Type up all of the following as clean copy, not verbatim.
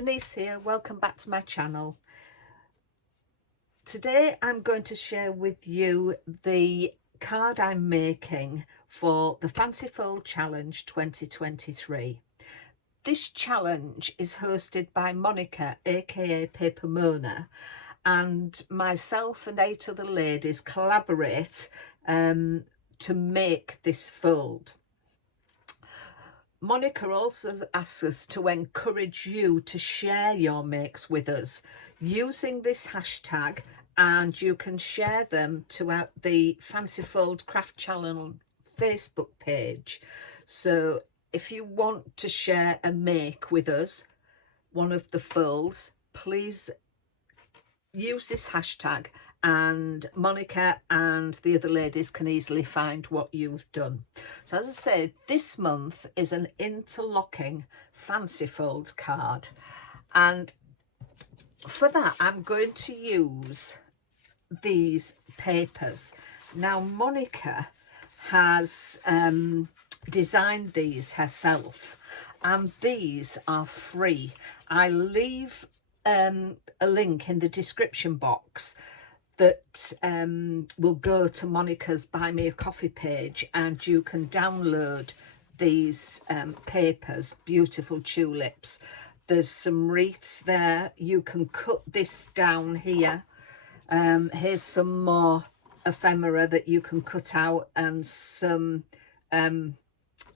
Denise here, welcome back to my channel. Today I'm going to share with you the card I'm making for the Fancy Fold Challenge 2023. This challenge is hosted by Monika, aka Paper Mona, and myself and 8 other ladies collaborate to make this fold. Monika also asks us to encourage you to share your makes with us using this hashtag, and you can share them to the Fancy Fold Craft Challenge Facebook page. So if you want to share a make with us, one of the folds, please use this hashtag and Monika and the other ladies can easily find what you've done. So as I said, this month is an interlocking fancy fold card, and for that I'm going to use these papers. Now Monika has designed these herself, and these are free. I leave a link in the description box that will go to Monika's Buy Me a Coffee page, and you can download these papers, beautiful tulips. There's some wreaths there. You can cut this down here. Here's some more ephemera that you can cut out, and some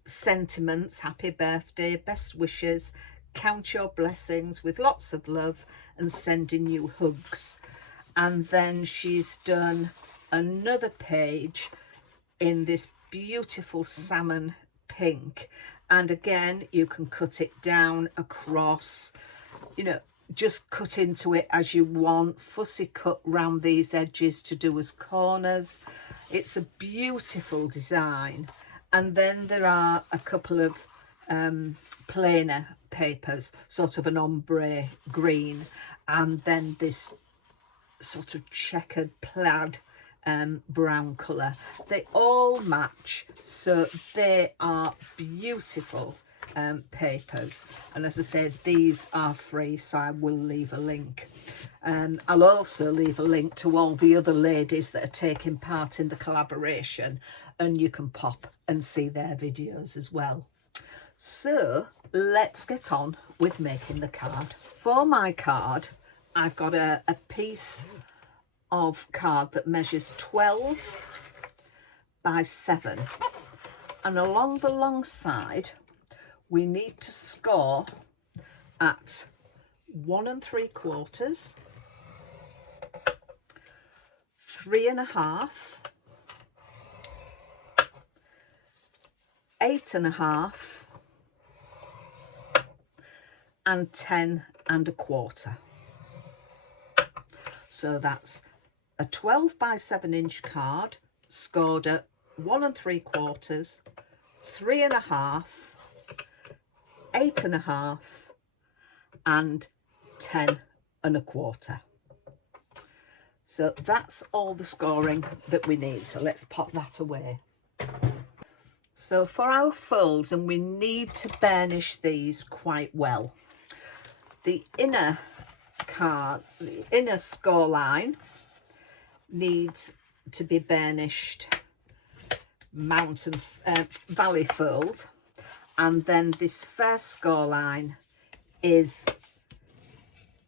sentiments: happy birthday, best wishes, count your blessings with lots of love, and sending you hugs. And then she's done another page in this beautiful salmon pink, and again you can cut it down across, you know, just cut into it as you want, fussy cut round these edges to do as corners. It's a beautiful design. And then there are a couple of plainer papers, sort of an ombre green, and then this sort of checkered plaid brown colour. They all match, so they are beautiful papers. And as I said, these are free, so I will leave a link. I'll also leave a link to all the other ladies that are taking part in the collaboration, and you can pop and see their videos as well. So let's get on with making the card. For my card, I've got a piece of card that measures 12 by 7, and along the long side we need to score at 1 3/4, 3 1/2, 8 1/2, and 10 1/4. So that's a 12 by 7 inch card scored at 1 3/4, 3 1/2, 8 1/2, and 10 1/4. So that's all the scoring that we need. So let's pop that away. So for our folds, and we need to burnish these quite well, the inner card, the inner score line needs to be burnished mountain valley fold, and then this first score line is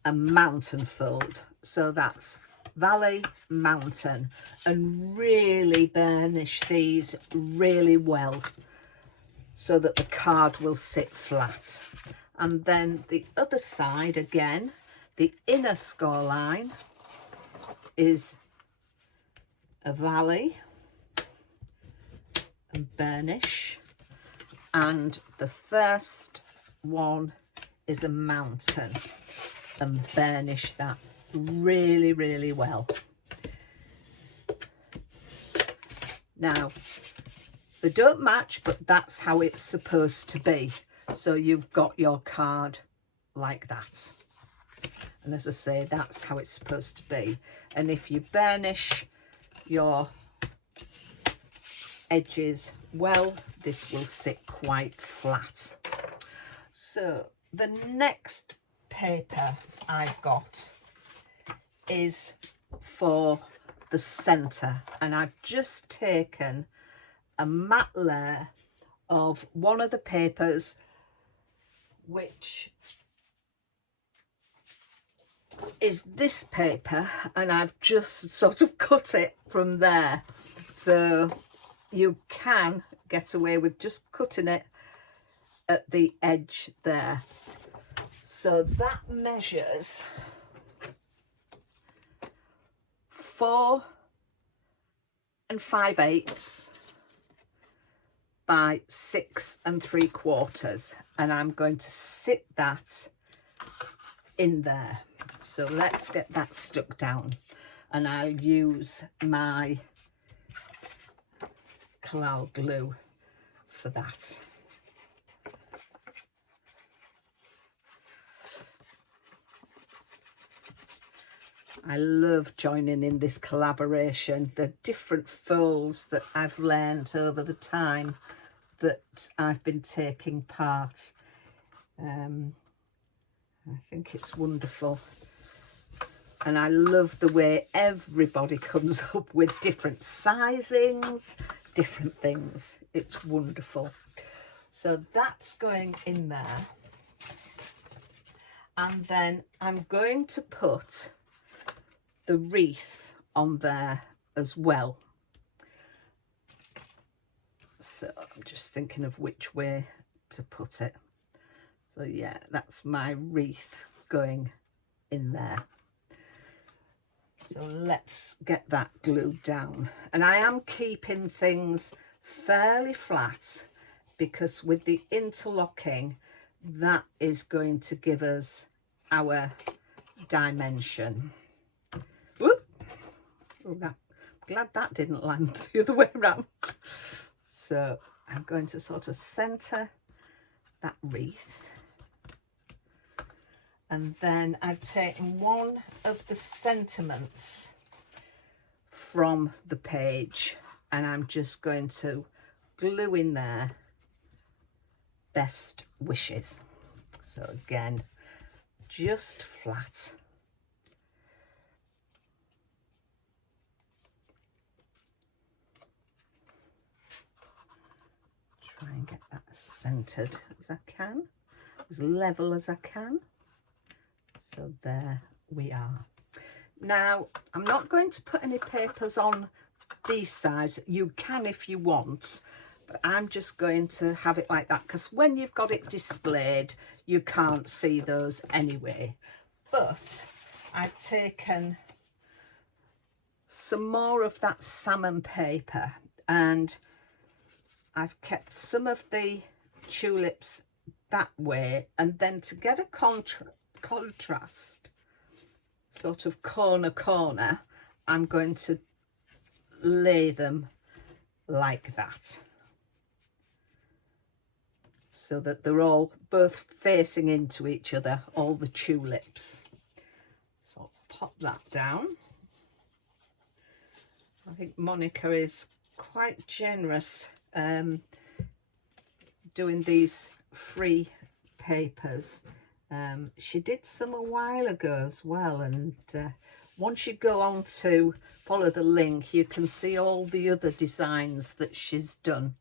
a mountain fold. So that's valley, mountain, and really burnish these really well so that the card will sit flat. And then the other side, again, the inner score line is a valley and burnish, and the first one is a mountain and burnish that really, really well. Now they don't match, but that's how it's supposed to be. So you've got your card like that, and as I say, that's how it's supposed to be. And if you burnish your edges well, this will sit quite flat. So the next paper I've got is for the centre, and I've just taken a matte layer of one of the papers, which is this paper, and I've just sort of cut it from there. So you can get away with just cutting it at the edge there. So that measures 4 5/8 by 6 3/4, and I'm going to sit that in there. So let's get that stuck down, and I'll use my Collal glue for that. I love joining in this collaboration, the different folds that I've learned over the time that I've been taking part. I think it's wonderful, and I love the way everybody comes up with different sizings, different things. It's wonderful. So that's going in there, and then I'm going to put the wreath on there as well. So I'm just thinking of which way to put it. So yeah, that's my wreath going in there. So let's get that glued down, and I am keeping things fairly flat because with the interlocking, that is going to give us our dimension. Whoop! Oh, I'm glad that didn't land the other way around. So I'm going to sort of centre that wreath, and then I've taken one of the sentiments from the page, and I'm just going to glue in there, best wishes. So again, just flat. Try and get that as centered as I can, as level as I can. So there we are. Now, I'm not going to put any papers on these sides. You can if you want, but I'm just going to have it like that because when you've got it displayed, you can't see those anyway. But I've taken some more of that salmon paper, and I've kept some of the tulips that way, and then to get a contrast, sort of corner, I'm going to lay them like that, so that they're all both facing into each other, all the tulips. So I'll pop that down. I think Monika is quite generous doing these free papers. She did some a while ago as well, and once you go on to follow the link, you can see all the other designs that she's done,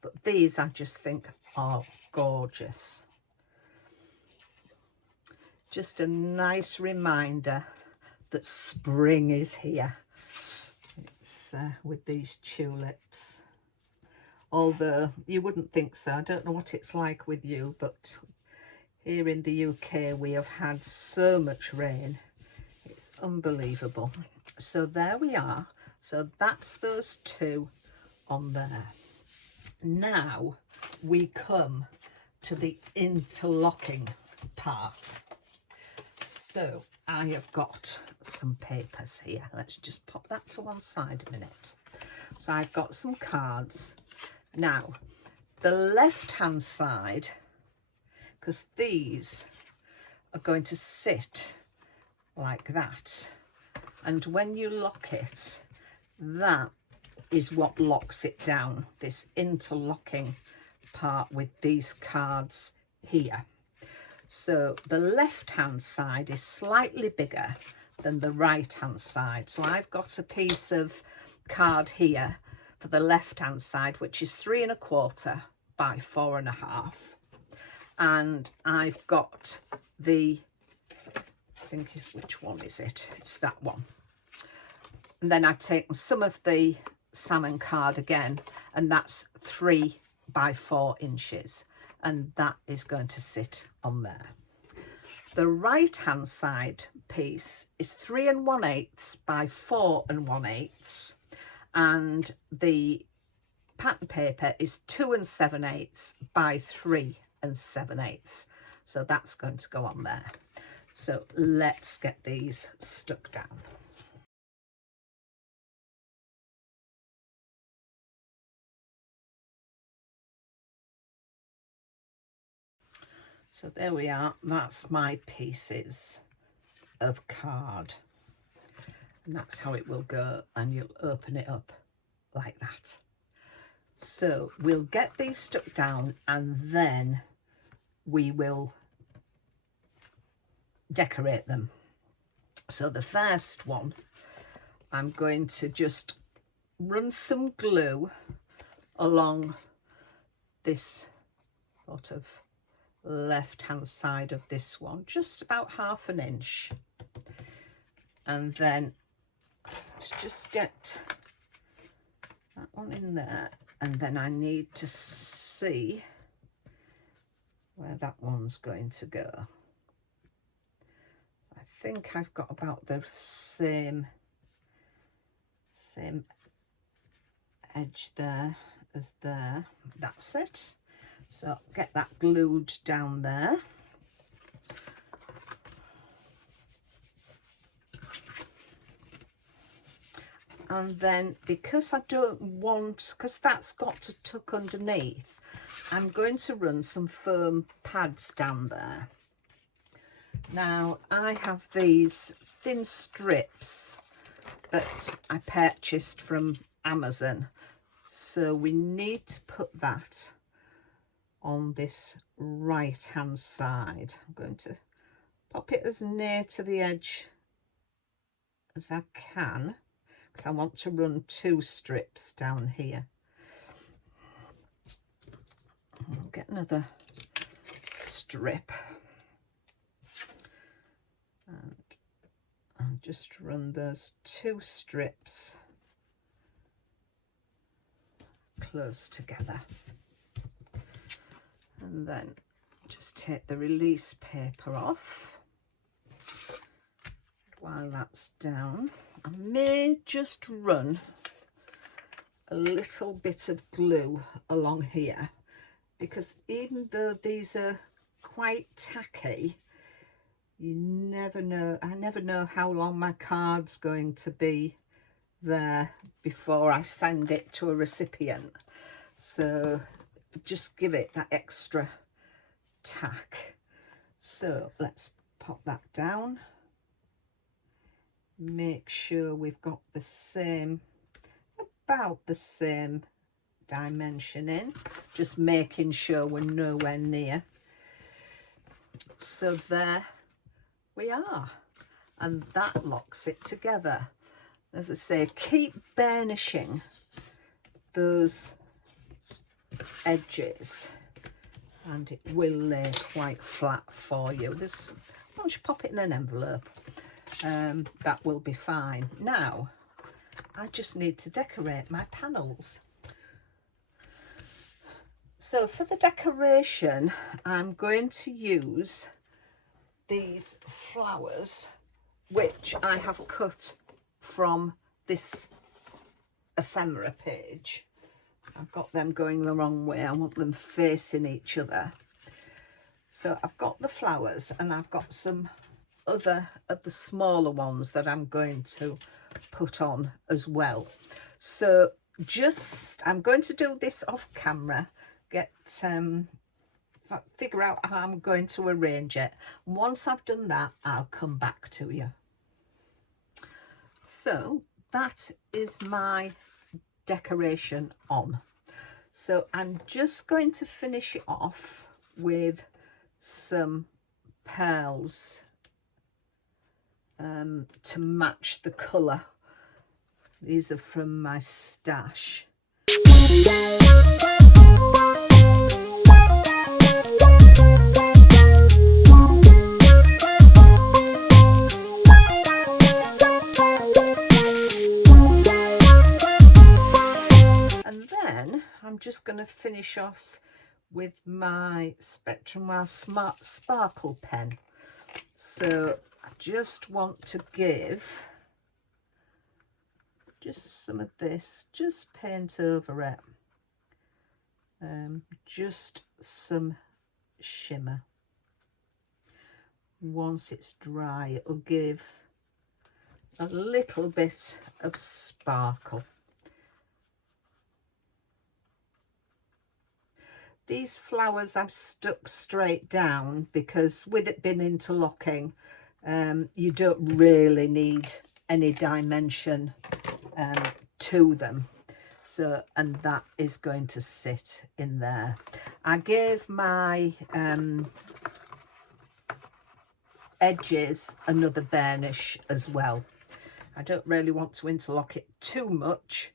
but these I just think are gorgeous. Just a nice reminder that spring is here. It's with these tulips, although you wouldn't think so. I don't know what it's like with you, but here in the UK we have had so much rain, it's unbelievable. So there we are. So that's those two on there. Now we come to the interlocking part. So I have got some papers here. Let's just pop that to one side a minute. So I've got some cards. Now the left hand side, because these are going to sit like that, and when you lock it, that is what locks it down, this interlocking part with these cards here. So the left hand side is slightly bigger than the right hand side. So I've got a piece of card here for the left hand side, which is 3 1/4 by 4 1/2. And I've got the, I think, which one is it? It's that one. And then I've taken some of the salmon card again, and that's 3 by 4 inches, and that is going to sit on there. The right hand side piece is 3 1/8 by 4 1/8, and the pattern paper is 2 7/8 by 3 7/8. So that's going to go on there. So let's get these stuck down. So there we are, that's my pieces of card. And that's how it will go, and you'll open it up like that. So we'll get these stuck down and then we will decorate them. So the first one, I'm going to just run some glue along this sort of left hand side of this one, just about 1/2 inch, and then let's just get that one in there, and then I need to see where that one's going to go. So I think I've got about the same edge there as there. That's it. So get that glued down there. And then, because I don't want, because that's got to tuck underneath, I'm going to run some foam pads down there. Now I have these thin strips that I purchased from Amazon. So we need to put that on this right hand side. I'm going to pop it as near to the edge as I can, because I want to run 2 strips down here. I'll get another strip and I'll just run those 2 strips close together, and then just take the release paper off. While that's down, I may just run a little bit of glue along here, because even though these are quite tacky, you never know, I never know how long my card's going to be there before I send it to a recipient. So just give it that extra tack. So let's pop that down. Make sure we've got the same, about the same dimension in, just making sure we're nowhere near. So there we are, and that locks it together. As I say, keep burnishing those edges and it will lay quite flat for you. This, once you pop it in an envelope, that will be fine. Now I just need to decorate my panels. So for the decoration, I'm going to use these flowers, which I have cut from this ephemera page. I've got them going the wrong way. I want them facing each other. So I've got the flowers, and I've got some other of the smaller ones that I'm going to put on as well. So just, I'm going to do this off camera, figure out how I'm going to arrange it. Once I've done that, I'll come back to you. So that is my decoration on. So I'm just going to finish it off with some pearls to match the colour. These are from my stash. And then I'm just going to finish off with my Spectrum Wow Smart Sparkle pen. So I just want to give just some of this, just paint over it, just some shimmer. Once it's dry, it'll give a little bit of sparkle. These flowers I've stuck straight down because with it being interlocking, you don't really need any dimension to them. So, and that is going to sit in there. I gave my edges another burnish as well. I don't really want to interlock it too much,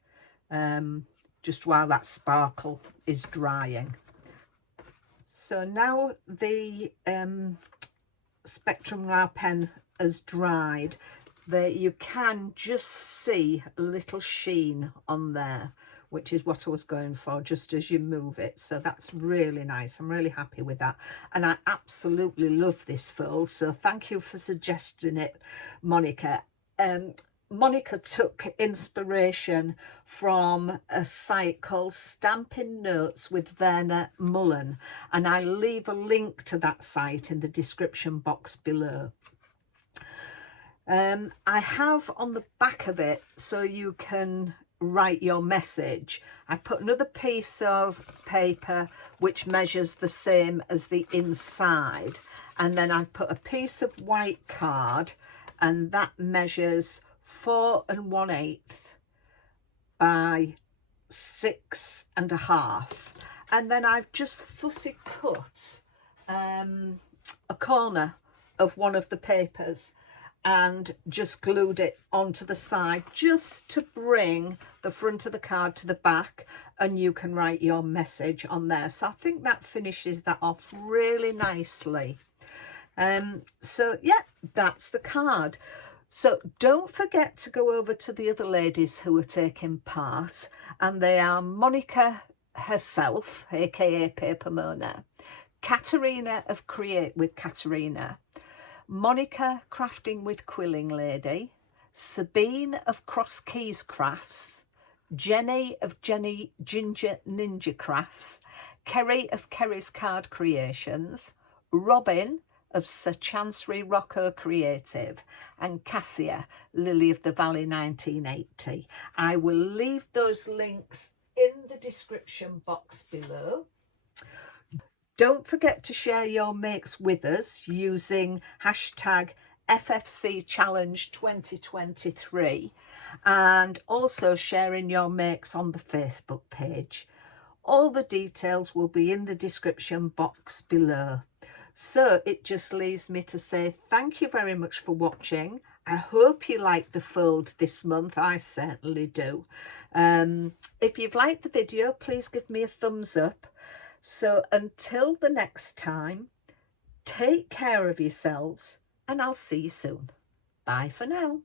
just while that sparkle is drying. So now the Spectrum Wow pen has dried, you can just see a little sheen on there, which is what I was going for just as you move it. So that's really nice. I'm really happy with that. And I absolutely love this fold. So thank you for suggesting it, Monika. Monika took inspiration from a site called Stampin' Notes with Verna Mullen, and I leave a link to that site in the description box below. I have on the back of it, so you can write your message, I put another piece of paper which measures the same as the inside, and then I've put a piece of white card, and that measures 4 1/8 by 6 1/2, and then I've just fussy cut a corner of one of the papers and just glued it onto the side just to bring the front of the card to the back, and you can write your message on there. So I think that finishes that off really nicely. So yeah, that's the card. So don't forget to go over to the other ladies who are taking part, and they are Monika herself, aka Paper Mona, Katerina of Create with Katerina, Monika Crafting with Quilling Lady, Sabine of Cross Keys Crafts, Jenny of Jenny Ginger Ninja Crafts, Kerry of Kerry's Card Creations, Robin of Sir Chancery Rocco Creative, and Kasia, Lily of the Valley 1980. I will leave those links in the description box below. Don't forget to share your makes with us using hashtag FFCCHALLENGE2023, and also sharing your makes on the Facebook page. All the details will be in the description box below. So it just leaves me to say thank you very much for watching. I hope you liked the fold this month. I certainly do. If you've liked the video, please give me a thumbs up. So until the next time, take care of yourselves, and I'll see you soon. Bye for now.